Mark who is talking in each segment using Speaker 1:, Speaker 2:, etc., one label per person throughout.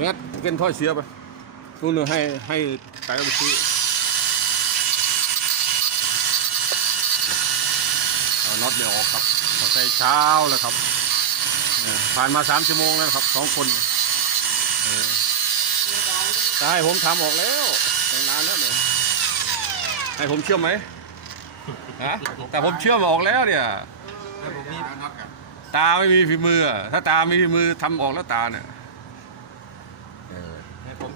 Speaker 1: งั้นเกินถ้อยเสียไปนู่นให้ให้ไก่เอาไปซื้อเอาน็อตไม่ออกครับตั้งแต่เช้าแล้วครับเนี่ยผ่านมาสามชั่วโมงแล้วนะครับสองคนเออจะให้ผมทำออกแล้วตั้งนานแล้วเนี่ยให้ผมเชื่อมไหมฮะแต่ผมเชื่อมออกแล้วเนี่ย
Speaker 2: แล้วผมมี
Speaker 1: ตาไม่มีฝีมืออะถ้าตามีฝีมือทำออกแล้วตาเนี่ย
Speaker 2: ให้ผมโ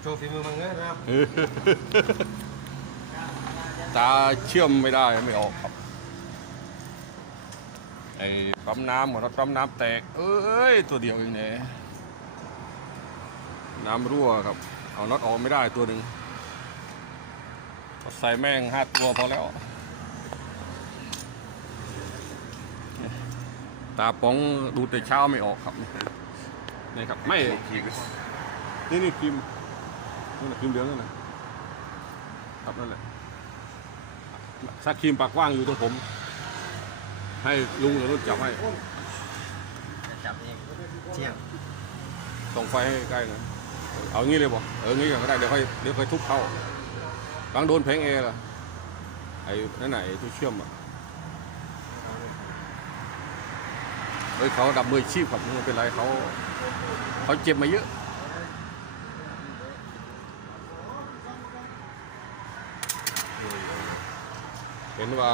Speaker 2: ชว์ฝีมือมั้งเงี้ยนะครับ
Speaker 1: ตาเชื่อมไม่ได้ไม่ออกครับ ไอ้ปั๊มน้ำของเราปั๊มน้ำแตก เอ้ย ตัวเดียวเองเนี่ยน้ำรั่วครับ เอาน็อตออกไม่ได้ตัวหนึ่งก็ใส่แม่งห้าตัวพอแล้ว ตาป๋องดูแต่เช้าไม่ออกครับ นี่ครับ ไม่นี่นี่ครีม นี่นะครีมเหลืองนั่นนะครับนั่นแหละซักครีมปากกว้างอยู่ตรงผม ให้ลุงหรือรุ่นจับให้
Speaker 2: จับเองเที่ยง
Speaker 1: ส่งไฟให้ใกล้หน่อยเอางี้เลยบ่เอองี้ก็ได้เดี๋ยวค่อยเดี๋ยวค่อยทุบเข้าบางโดนแผงเอล่ะไอ้นั่นไหนะไอ้ตัวเชื่อมอะเฮ้ยเขาดับมือชีพครับไม่เป็นไรเขาเขาเจ็บมาเยอะ นว่า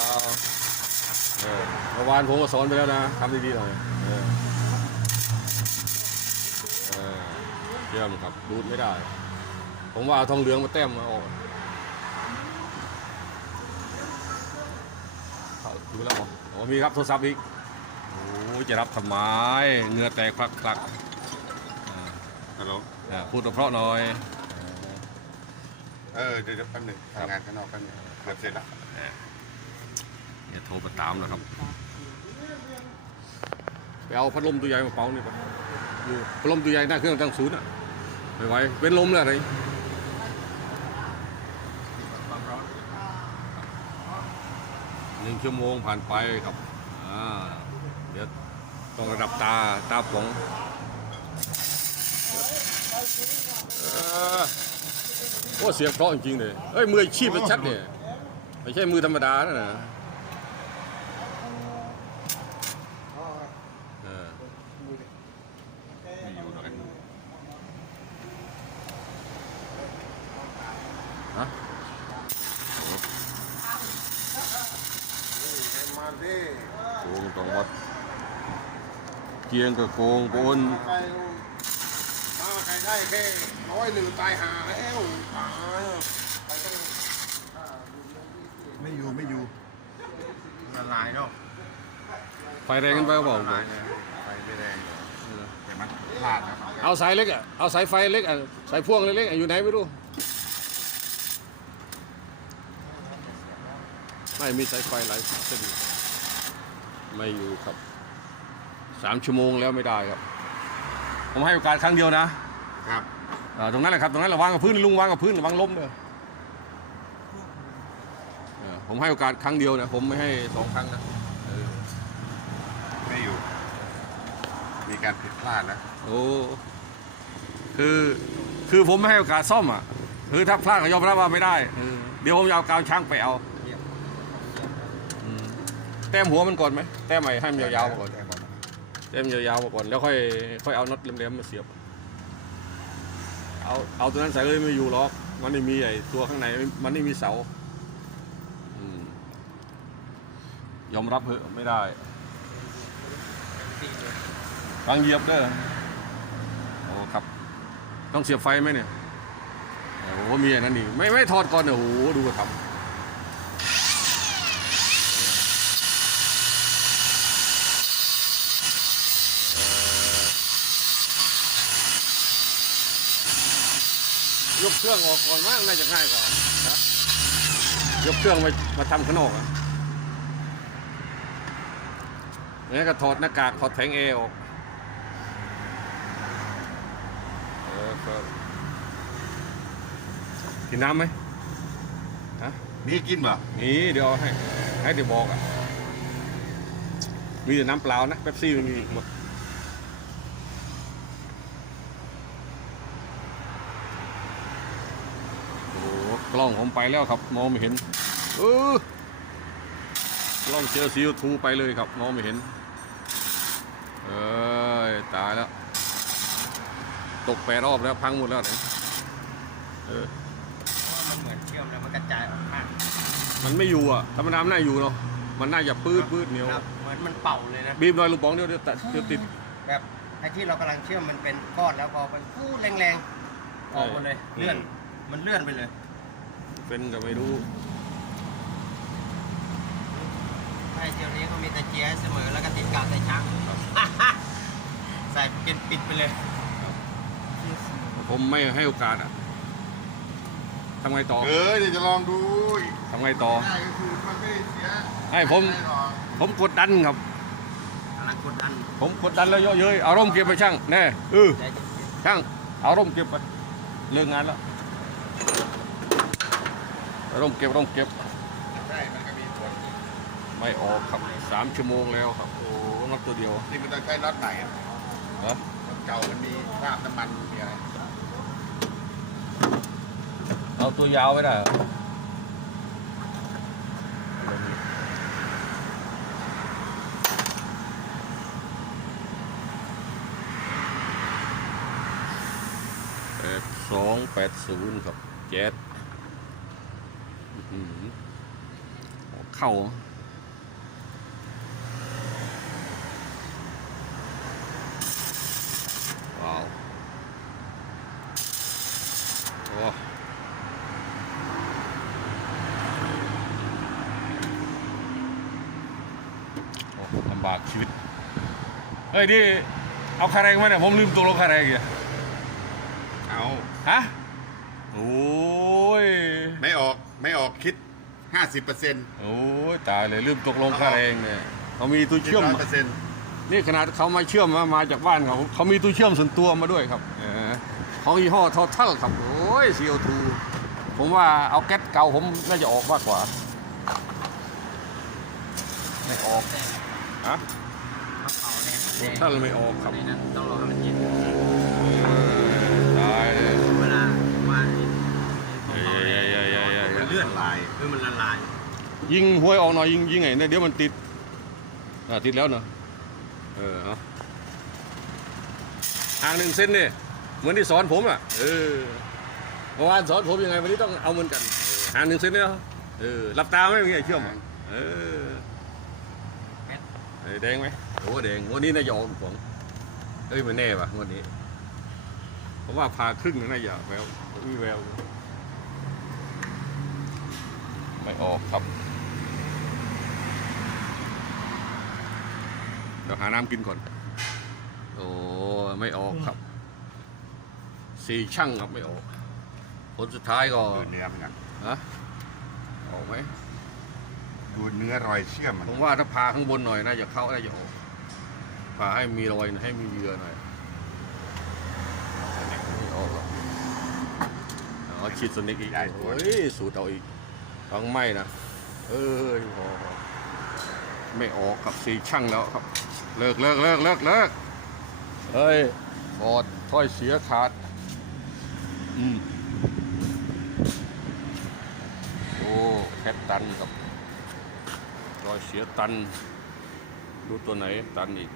Speaker 1: เออเมื่อวานผมก็สอนไปแล้วนะทำดีๆหน่อยเออเออเยี่ยมครับดูดไม่ได้ ผมว่าเอาทองเหลืองมาแต้มมาออกเข้าดูแล้วบอกโอ้มีรับโทรศัพท์อีกโอ้ยจะรับทำไมเหงื่อแตกคลักคลักๆอ่า
Speaker 3: ฮัลโหล
Speaker 1: อ่าพูดเพราะๆหน่อย
Speaker 3: เออ เดี๋ยวเดี๋ยวแป๊บหนึงทำงานข้างนอกแป๊บหนึงเกือบเสร็จแล้ว
Speaker 1: เนี่ยโทรมาตามแล้วครับ ไปเอาพัดลมตัวใหญ่มาเป่านี่ไปอยู่พัดลมตัวใหญ่หน้าเครื่องตั้งศูนย์อะไม่ไหวเป็นลมเลยอะไร
Speaker 2: ความร้อน
Speaker 1: หนึ่งชั่วโมงผ่านไปครับอ่าเดี๋ยวต้องระดับตาตาป๋องเออโอ้เสียงเพราะจริงเลยเอ้ยมือชีพชัดเนี่ยไม่ใช่มือธรรมดานะนะเออ
Speaker 3: ไม่อยู่หรอก
Speaker 1: ฮะโกงต้องวัดเกียงกับโกงปน
Speaker 3: ถ้าใครได้แค่ร้อยหนึ่งตายหาแล้วตาย
Speaker 2: ไม่อยู่ไม่อยู่ละลายเนาะ
Speaker 1: ไฟแรงกันไปก็บอก
Speaker 3: ละลาไฟไม่แรงแต่มันพลาดนะ
Speaker 1: เอาสายเล็กอะเอาสายไฟเล็กอะสายพ่วงเล็กๆอยู่ไหนไม่รู้ ไม่มีสายไฟหลายเส้นไม่อยู่ครับสามชั่วโมงแล้วไม่ได้ครับ ผมให้โอกาสครั้งเดียวนะครับอ่าตรงนั้นแหละครับตรงนั้นแหละวางกับพื้นลุงวางกับพื้นระวังล้มเลยเออผมให้โอกาสครั้งเดียวนะผมไม่ให้สองครั้งนะเออ
Speaker 3: ไม่อยู่ มีการผิดพลาดแล้ว
Speaker 1: โอ้คือคือผมไม่ให้โอกาสซ่อมอะคือถ้าพลาดก็ยอมรับว่าไม่ได้เออเดี๋ยวผมจะเอากาวช่างไปเอาอืม แต้มหัวมันก่อนไหมแต้มใหม่ให้มันยาวๆมาก่อน
Speaker 3: ได้หมด
Speaker 1: แต้มยาวๆมาก่อนแล้วค่อยค่อยเอาน็อตเล็มๆมาเสียบ เอาเอาตัวนั้นใส่เลยไม่อยู่หรอกมันไม่มีไอ้ตัวข้างในมันไม่มีเสาอืมยอมรับเถอะไม่ได้ฟังเหยียบเด้อโอ้ครับ ต้องเสียบไฟไหมเนี่ยโอ้โหมีอย่างนั้นนี่ไม่ไม่ถอดก่อนเนี่ยโอ้โหดูกระทำ ยกเครื่องออกก่อนมั้งน่าจะง่ายกว่านะยกเครื่องมามาทำข้างนอกอะงั้นก็ถอดหน้ากากถอดแผงเอออกเออครับกินน้ำไหมฮะ
Speaker 3: มีกินเปล่า
Speaker 1: นี่เดี๋ยวเอาให้ ให้เดี๋ยวบอกอะ มีแต่น้ำเปล่านะเป๊ปซี่มันมีหมด กล้องผมไปแล้วครับ มองไม่เห็นเออกล้องเจอซีทูไปเลยครับ มองไม่เห็น เอ้ย ตายแล้ว ตกแปรรอบแล้วพังหมดแล้วเนี่ยเออ
Speaker 4: เพราะว่ามันเหมือนเชื่อมแล้วมันกระจายออกข้าง
Speaker 1: มันไม่อยู่อะธรรมดามันน่าอยู่เนาะมันน่าจะปืดปืดเหนียว
Speaker 4: ครับเหมือนมันเป่าเลยนะ
Speaker 1: บีบหน่อยลูกบอลเดี๋ยวเดี๋ยวตัดเดี๋ยวติด
Speaker 4: แบบไอ้ที่เรากำลังเชื่อมมันเป็นก้อนแล้วพอมันพูดแรงๆออกหมดเลย
Speaker 1: เออ
Speaker 4: เลื่อนมันเลื่อนไปเลย
Speaker 1: เป็นก็ไม่รู้
Speaker 4: ไอ้เจียวนี้ก็มีแต่เจียร์เสมอแล้วก็ติดกาวใส่ช้างใส่เป็นปิดไปเลย
Speaker 1: ผมไม่ให้โอกาสอะทำไงต่อ
Speaker 2: เออเดี๋ยวจะลองดู
Speaker 1: ทำไงต่อ
Speaker 2: ได้ก็คือมันไม่ได้เสีย
Speaker 1: ให้ผม
Speaker 2: ได้หรอก
Speaker 1: ผมกดดันครับ
Speaker 4: กำลังกดดัน
Speaker 1: ผมกดดันแล้วเยอะเย้ยเอาร่มเก็บไปช่างแน่เออ
Speaker 4: ใจเย็น
Speaker 1: ช่างเอาร่มเก็บไปเลิกงานแล้วเอา ร่มเก็บร่มเก็บ
Speaker 2: ใช่มันก็มีผล
Speaker 1: ไม่ออกครับสามชั่วโมงแล้วครับโอ้น็อตตัวเดียว
Speaker 2: นี่มันต้องใช้น็อตไหนอะ
Speaker 1: เหรอ
Speaker 2: น็อตเก่ามันมีคราบน้ำมันมีอะไร
Speaker 1: เอาตัวยาวไม่ได้เหรอแปดสองแปดศูนย์ครับเจ็ดอื้อหือ เข้าว้าวโอ้โอ้ลำบากชีวิต เฮ้ยนี่เอาคาแรงไหมเนี่ยผมลืมตัวลงคาแรงอีกอะ
Speaker 2: เอา
Speaker 1: ฮะ โอ้ย
Speaker 2: ไม่ออกไม่ออกคิด 50%เปอร์เซ็นต์
Speaker 1: โอ้ยตายเลยลืมตกลงค่าแรงเนี่ยเขามีตัวเชื่อม
Speaker 2: เปอร์เซ็นต์
Speaker 1: นี่ขนาดเขามาเชื่อมมามาจากบ้านเขาเขามีตัวเชื่อมส่วนตัวมาด้วยครับเออของยี่ห้อทอทัลครับ โอ้ย CO2 ผมว่าเอาแก๊สเก่าผมน่าจะออกมากกว่า ไม่ออกฮะ
Speaker 4: ๆเป่าแรง
Speaker 1: ทอทัลไม่ออกครับ
Speaker 4: นี่นะต้องรอให้มันเย็น
Speaker 1: เออตายเลย
Speaker 4: เวลาว่า
Speaker 1: เอ้ยเอ้ยเอ้ยเอ้ยเอ
Speaker 4: นลื่อนลายคือมันละลาย
Speaker 1: ยิงห้วยออกหน่อยยิงยิงไงเนี่ยเดี๋ยวมันติดอ่าติดแล้วเนอะเออเอาห่างหนึ่งเซนเนี่ยเหมือนที่สอนผมอะเออเมื่อวานสอนผมยังไงวันนี้ต้องเอาเหมือนกันห่างหนึ่งเซนเนี่ยเออหลับตาไหมเป็นไงเชื่อมเออเอ้ยแดงไหมโอ้แดงวันนี้นาจะออกผมเอ้ยมันแน่ป่ะวันนี้ผมว่าพาครึ่งน่าจะแววมีแวว ไม่ออกครับเดี๋ยวหาน้ำกินก่อน โอ้ไม่ออกครับ สี่ช่างครับไม่ออก ผลสุดท้ายก็
Speaker 2: ดูเนื้อมันกัน
Speaker 1: ฮะออกไหม
Speaker 2: ดูเนื้อรอยเชื่อมมัน
Speaker 1: ผมว่าถ้าพาข้างบนหน่อยน่าจะเข้าน่าจะออกพาให้มีรอยให้มีเหยื่อหน่อยไม่ออกหรอกอ๋อฉีดสนิกอีกโอ้ยสูดเอาอีก ฟังไหมนะเอ้ยพอพอไม่ออกกับสี่ช่างแล้วครับ เลิกเลิกเลิกเลิกเลิกเฮ้ยบอดถ้อยเสียขาด อืมโอ้แคปตันกับรอยเสียตัน ดูตัวไหนตันอีก